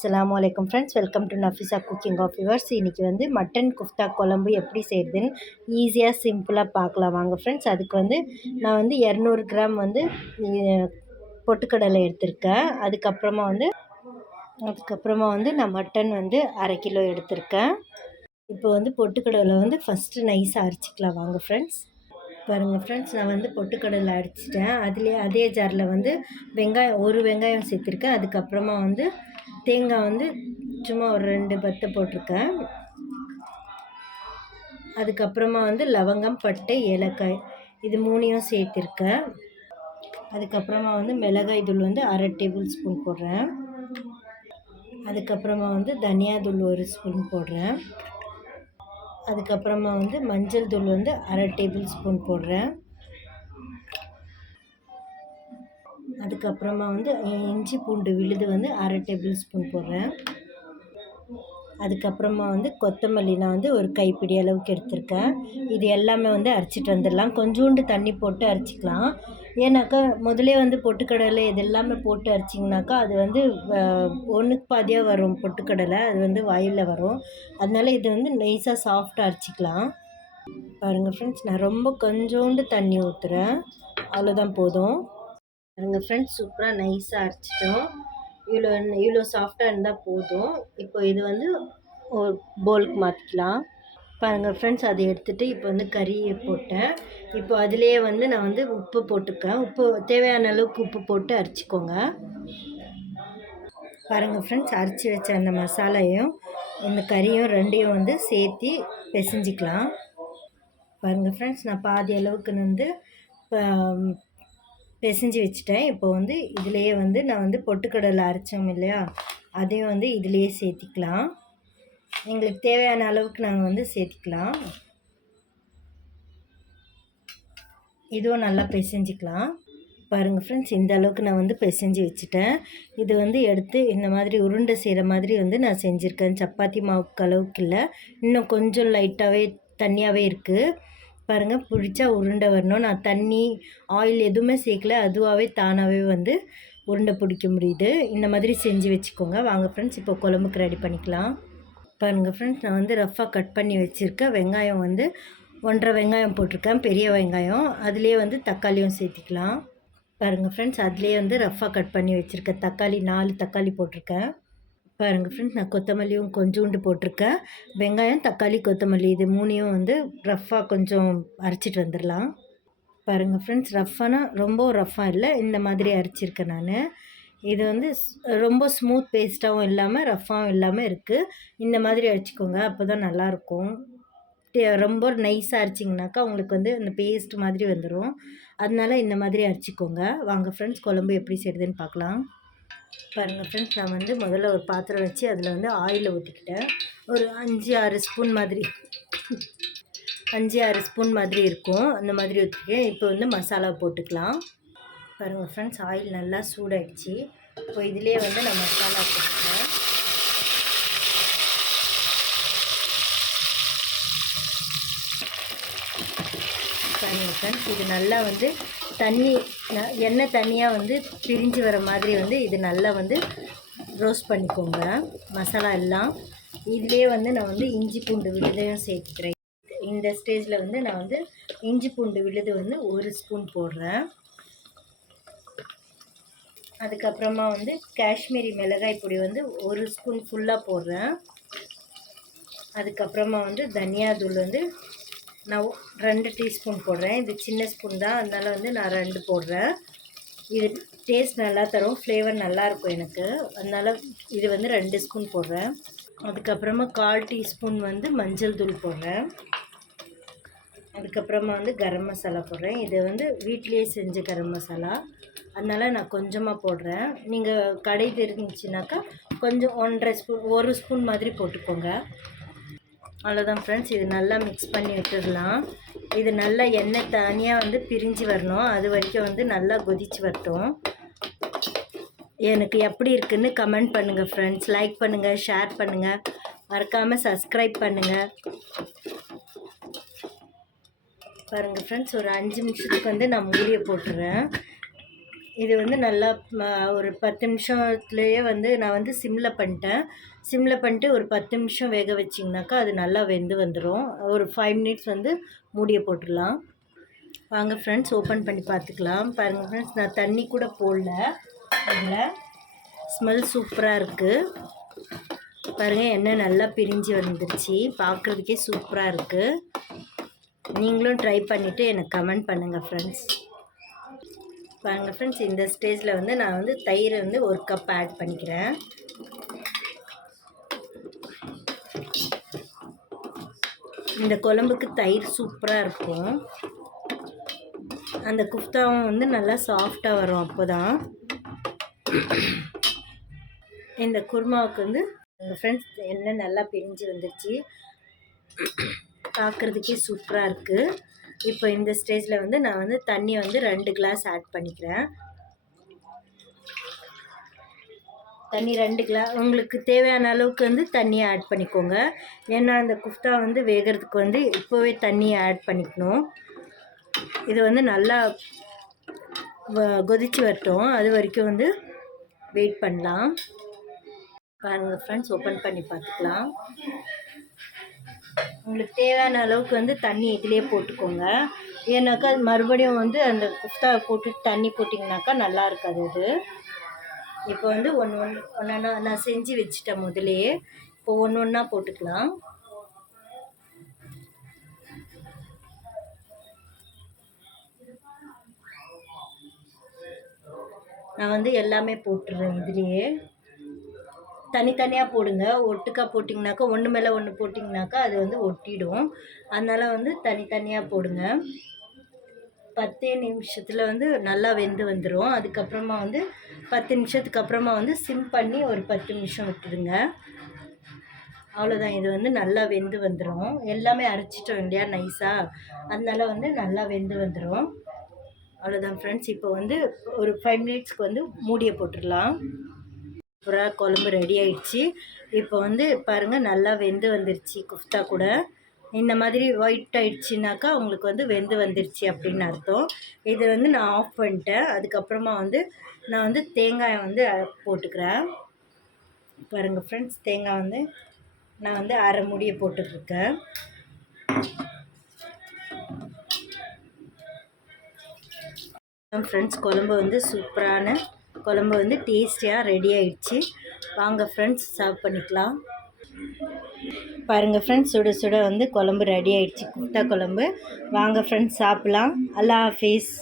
அஸ்ஸலாமு அலைக்கும் friends, welcome to Nafeesa cooking of yours. இன்றைக்கி வந்து மட்டன் குஃப்தா குழம்பு எப்படி செய்கிறதுன்னு ஈஸியாக சிம்பிளாக பார்க்கலாம் வாங்க ஃப்ரெண்ட்ஸ். அதுக்கு வந்து நான் வந்து 200 கிராம் வந்து பொட்டுக்கடலை எடுத்திருக்கேன். அதுக்கப்புறமா வந்து நான் மட்டன் வந்து 1/2 கிலோ எடுத்திருக்கேன். இப்போ வந்து பொட்டுக்கடலை வந்து ஃபஸ்ட்டு நைஸாக அரைச்சிக்கலாம் வாங்க ஃப்ரெண்ட்ஸ். பாருங்கள் ஃப்ரெண்ட்ஸ், நான் வந்து பொட்டுக்கடலை அடிச்சிட்டேன். அதே ஜாரில் வந்து ஒரு வெங்காயம் சேர்த்துருக்கேன். அதுக்கப்புறமா வந்து தேங்காய் வந்து சும்மா ஒரு 2 பத்தை போட்டிருக்கேன். அதுக்கப்புறமா வந்து லவங்கம், பட்டை, ஏலக்காய் இது 3யும் சேர்த்துருக்கேன். அதுக்கப்புறமா வந்து மிளகாய் தூள் வந்து 1/2 டேபிள் ஸ்பூன் போடுறேன். அதுக்கப்புறமா வந்து தனியா தூள் 1 ஸ்பூன் போடுறேன். அதுக்கப்புறமா வந்து மஞ்சள் தூள் வந்து 1/2 டேபிள் ஸ்பூன் போடுறேன். அதுக்கப்புறமா வந்து இஞ்சி பூண்டு விழுது வந்து 1/2 டேபிள் ஸ்பூன் போடுறேன். அதுக்கப்புறமா வந்து கொத்தமல்லி நான் வந்து ஒரு கைப்பிடி அளவுக்கு எடுத்திருக்கேன். இது எல்லாமே வந்து அரைச்சிட்டு வந்துடலாம். கொஞ்சோண்டு தண்ணி போட்டு அரைச்சிக்கலாம். ஏன்னாக்கா முதலே வந்து பொட்டுக்கடலை இது எல்லாமே போட்டு அரைச்சிங்கனாக்கா அது வந்து ஒன்றுக்கு பாதியாக வரும் பொட்டுக்கடலை, அது வந்து வாயில் வரும். அதனால இது வந்து நைஸாக சாஃப்டாக அரைச்சிக்கலாம். பாருங்கள் ஃப்ரெண்ட்ஸ், நான் ரொம்ப கொஞ்சோண்டு தண்ணி ஊற்றுறேன், அவ்வளோதான் போதும். பாருங்கள் ஃப்ரெண்ட்ஸ், சூப்பராக நைஸாக அரைச்சிட்டோம். இவ்வளோ சாஃப்டாக இருந்தால் போதும். இப்போ இது வந்து ஒரு பவுலுக்கு மாற்றிக்கலாம். பாருங்கள் ஃப்ரெண்ட்ஸ், அதை எடுத்துகிட்டு இப்போ வந்து கறியை போட்டேன். இப்போ அதிலே வந்து நான் வந்து உப்பு போட்டுக்கேன். உப்பு தேவையான அளவுக்கு உப்பு போட்டு அரைச்சிக்கோங்க. பாருங்கள் ஃப்ரெண்ட்ஸ், அரைச்சி வச்ச அந்த மசாலையும் இந்த கறியும் 2யும் வந்து சேர்த்து பிசைஞ்சிக்கலாம். பாருங்கள் ஃப்ரெண்ட்ஸ், நான் பாதி அளவுக்கு வந்து பிசைஞ்சு வச்சுட்டேன். இப்போ வந்து இதிலையே வந்து நான் வந்து பொட்டுக்கடலை அரைச்சோம் இல்லையா, அதையும் வந்து இதிலையே சேர்த்திக்கலாம். எங்களுக்கு தேவையான அளவுக்கு நாங்கள் வந்து சேர்த்திக்கலாம். இதுவும் நல்லா பிசைஞ்சிக்கலாம். பாருங்கள் ஃப்ரெண்ட்ஸ், இந்த அளவுக்கு நான் வந்து பிசைஞ்சு வச்சுட்டேன். இது வந்து எடுத்து இந்த மாதிரி உருண்டை செய்கிற மாதிரி வந்து நான் செஞ்சுருக்கேன். சப்பாத்தி மாவுக்கு அளவுக்கு இல்லை, இன்னும் கொஞ்சம் லைட்டாகவே தண்ணியாகவே இருக்குது. பாருங்கள், பிடிச்சா உருண்டை வரணும். நான் தண்ணி ஆயில் எதுவுமே சேர்க்கல, அதுவாகவே தானாகவே வந்து உருண்டை பிடிக்க முடியுது. இந்த மாதிரி செஞ்சு வச்சுக்கோங்க. வாங்க ஃப்ரெண்ட்ஸ், இப்போ குழம்புக்கு ரெடி பண்ணிக்கலாம். பாருங்கள் ஃப்ரெண்ட்ஸ், நான் வந்து ரஃப்பாக கட் பண்ணி வச்சுருக்கேன். வெங்காயம் வந்து 1.5 வெங்காயம் போட்டிருக்கேன், பெரிய வெங்காயம். அதுலேயே வந்து தக்காளியும் சேர்த்திக்கலாம். பாருங்கள் ஃப்ரெண்ட்ஸ், அதுலேயே வந்து ரஃப்பாக கட் பண்ணி வச்சுருக்கேன். 4 தக்காளி போட்டிருக்கேன். பாருங்கள் ஃப்ரெண்ட்ஸ், நான் கொத்தமல்லியும் கொஞ்சோண்டு போட்டிருக்கேன். வெங்காயம், தக்காளி, கொத்தமல்லி இது 3யும் வந்து ரஃப்பாக கொஞ்சம் அரைச்சிட்டு வந்துடலாம். பாருங்கள் ஃப்ரெண்ட்ஸ், ரொம்ப ரஃப்பாக இல்லை, இந்த மாதிரி அரைச்சிருக்கேன் நான். இது வந்து ரொம்ப ஸ்மூத் பேஸ்ட்டாகவும் இல்லாமல் ரஃப்பாகவும் இல்லாமல் இருக்குது. இந்த மாதிரி அரைச்சிக்கோங்க, அப்போ தான் நல்லாயிருக்கும். ரொம்ப நைஸாக அரைச்சிங்கனாக்கா உங்களுக்கு வந்து அந்த பேஸ்ட் மாதிரி வந்துடும். அதனால இந்த மாதிரி அரைச்சிக்கோங்க. வாங்க ஃப்ரெண்ட்ஸ், குழம்பு எப்படி செய்கிறதுன்னு பார்க்கலாம். பாருங்கள் ஃப்ரெண்ட்ஸ், நான் வந்து முதல்ல ஒரு பாத்திரம் வச்சு அதில் வந்து ஆயிலை ஊற்றிக்கிட்டேன். ஒரு 5-6 ஸ்பூன் மாதிரி இருக்கும், அந்த மாதிரி ஊற்றிக்கேன். இப்போ வந்து மசாலா போட்டுக்கலாம். பாருங்கள் ஃப்ரெண்ட்ஸ், ஆயில் நல்லா சூடாகிடுச்சு. இப்போ இதிலே வந்து நான் மசாலா போட்டுக்கிறேன். பாருங்கள் ஃப்ரெண்ட்ஸ், இது நல்லா வந்து எண்ணெய் தண்ணியாக வந்து பிரிஞ்சு வர மாதிரி வந்து இது நல்லா வந்து ரோஸ்ட் பண்ணிக்கோங்க மசாலா எல்லாம். இதிலே வந்து நான் வந்து இஞ்சி பூண்டு விழுதையும் சேர்த்துக்கிறேன். இந்த ஸ்டேஜில் வந்து நான் வந்து இஞ்சி பூண்டு விழுது வந்து 1 ஸ்பூன் போடுறேன். அதுக்கப்புறமா வந்து காஷ்மீரி மிளகாய் பொடி வந்து 1 ஸ்பூன் ஃபுல்லாக போடுறேன். அதுக்கப்புறமா வந்து தனியா தூள் வந்து நான் 2 டீஸ்பூன் போடுறேன். இது சின்ன ஸ்பூன் தான், அதனால் வந்து நான் 2 போடுறேன். இது டேஸ்ட் நல்லா தரும், ஃப்ளேவர் நல்லாயிருக்கும் எனக்கு, அதனால் இது வந்து 2 ஸ்பூன் போடுறேன். அதுக்கப்புறமா 1/4 டீஸ்பூன் வந்து மஞ்சள் தூள் போடுறேன். அதுக்கப்புறமா வந்து கரம் மசாலா போடுறேன். இது வந்து வீட்டிலேயே செஞ்ச கரம் மசாலா, அதனால் நான் கொஞ்சமாக போடுறேன். நீங்கள் கடை தெரிஞ்சிச்சுனாக்கா கொஞ்சம் 1 ஸ்பூன் மாதிரி போட்டுக்கோங்க. அவ்வளோதான் ஃப்ரெண்ட்ஸ், இது நல்லா மிக்ஸ் பண்ணி விட்டுடலாம். இது நல்லா எண்ணெய் தனியாக வந்து பிரிஞ்சு வரணும், அது வரைக்கும் வந்து நல்லா கொதித்து வரட்டும். எனக்கு எப்படி இருக்குன்னு கமெண்ட் பண்ணுங்கள் ஃப்ரெண்ட்ஸ். லைக் பண்ணுங்கள், ஷேர் பண்ணுங்கள், மறக்காமல் சப்ஸ்கிரைப் பண்ணுங்கள். பாருங்கள் ஃப்ரெண்ட்ஸ், ஒரு 5 நிமிஷத்துக்கு வந்து நான் மூடியை போட்டுறேன். இது வந்து நல்லா ஒரு 10 நிமிஷத்துலேயே வந்து நான் வந்து சிம்மில் பண்ணிட்டேன். சிம்மில் பண்ணிட்டு ஒரு 10 நிமிஷம் வேக வச்சிங்கனாக்கா அது நல்லா வெந்து வந்துடும். ஒரு 5 மினிட்ஸ் வந்து மூடியை போட்டுடலாம். வாங்க ஃப்ரெண்ட்ஸ் ஓப்பன் பண்ணி பார்த்துக்கலாம். பாருங்கள் ஃப்ரெண்ட்ஸ், நான் தண்ணி கூட போடல. இதில் ஸ்மெல் சூப்பராக இருக்குது. பாருங்கள், எண்ணெய் நல்லா பிரிஞ்சு வந்துருச்சு. பார்க்குறதுக்கே சூப்பராக இருக்குது. நீங்களும் ட்ரை பண்ணிவிட்டு எனக்கு கமெண்ட் பண்ணுங்கள் ஃப்ரெண்ட்ஸ். பாருங்கள் ஃப்ரெண்ட்ஸ், இந்த ஸ்டேஜில் வந்து நான் வந்து தயிரை வந்து 1 கப் ஆட் பண்ணிக்கிறேன். இந்த குழம்புக்கு தயிர் சூப்பராக இருக்கும். அந்த குஃப்தாவும் வந்து நல்லா சாஃப்டாக வரும். அப்போ தான் இந்த குருமாவுக்கு வந்து ஃப்ரெண்ட்ஸ் எண்ணெய் நல்லா பிரிஞ்சு வந்துடுச்சு. பார்க்குறதுக்கே சூப்பராக இருக்குது. இப்போ இந்த ஸ்டேஜில் வந்து நான் வந்து தண்ணி வந்து 2 கிளாஸ் ஆட் பண்ணிக்கிறேன். தண்ணி 2 கிளாஸ், உங்களுக்கு தேவையான அளவுக்கு வந்து தண்ணியை ஆட் பண்ணிக்கோங்க. ஏன்னா அந்த குஃப்தா வந்து வேகிறதுக்கு வந்து இப்போவே தண்ணியை ஆட் பண்ணிக்கணும். இது வந்து நல்லா கொதித்து வரட்டும். அது வரைக்கும் வந்து வெயிட் பண்ணலாம். பாருங்கள் ஃப்ரெண்ட்ஸ், ஓப்பன் பண்ணி பார்த்துக்கலாம். உங்களுக்கு தேவையான அளவுக்கு வந்து தண்ணி இதிலே போட்டுக்கோங்க. ஏன்னாக்கா அது மறுபடியும் வந்து அந்த குஃப்தாவை போட்டு தண்ணி போட்டிங்கனாக்கா நல்லா இருக்காது அது. இப்போ வந்து ஒன்றா நான் செஞ்சு வச்சுட்டேன் முதலையே. இப்போ ஒன்றா போட்டுக்கலாம். நான் வந்து எல்லாமே போட்டுடுறேன். இதுலேயே தனித்தனியாக போடுங்க. ஒட்டுக்கா போட்டிங்கனாக்கா ஒன்று மேலே ஒன்று போட்டிங்கனாக்கா அது வந்து ஒட்டிடும். அதனால் வந்து தனித்தனியாக போடுங்க. 10 நிமிஷத்தில் வந்து நல்லா வெந்து வந்துடும். அதுக்கப்புறமா வந்து 10 நிமிஷத்துக்கு அப்புறமா வந்து சிம் பண்ணி ஒரு 10 நிமிஷம் விட்டுடுங்க. அவ்வளோதான். இது வந்து நல்லா வெந்து வந்துடும். எல்லாமே அரைச்சிட்டோம் இல்லையா நைஸாக, அதனால வந்து நல்லா வெந்து வந்துடும். அவ்வளோதான் ஃப்ரெண்ட்ஸ். இப்போ வந்து ஒரு 5 மினிட்ஸ்க்கு வந்து மூடியை போட்டுடலாம். சூப்பராக குழம்பு ரெடி ஆயிடுச்சு. இப்போ வந்து பாருங்கள், நல்லா வெந்து வந்துருச்சு. குஃப்தா கூட இந்த மாதிரி ஒயிட் ஆயிடுச்சுனாக்கா உங்களுக்கு வந்து வெந்து வந்துருச்சு அப்படின்னு அர்த்தம். இதை வந்து நான் ஆஃப் பண்ணிட்டேன். அதுக்கப்புறமா வந்து நான் வந்து தேங்காயை வந்து போட்டுக்கிறேன். பாருங்கள் ஃப்ரெண்ட்ஸ், தேங்காய் வந்து நான் வந்து அரை மூடியை போட்டுட்ருக்கேன். ஃப்ரெண்ட்ஸ், குழம்பு வந்து சூப்பரான குழம்பு வந்து டேஸ்டியாக ரெடி ஆயிடுச்சு. வாங்க ஃப்ரெண்ட்ஸ், சர்வ் பண்ணிக்கலாம். பாருங்கள் ஃப்ரெண்ட்ஸ், சுட சுட வந்து குழம்பு ரெடி ஆயிடுச்சு. குஃப்தா குழம்பு. வாங்க ஃப்ரெண்ட்ஸ் சாப்பிட்லாம். அல்லாஹ் ஹாஃபிஸ்.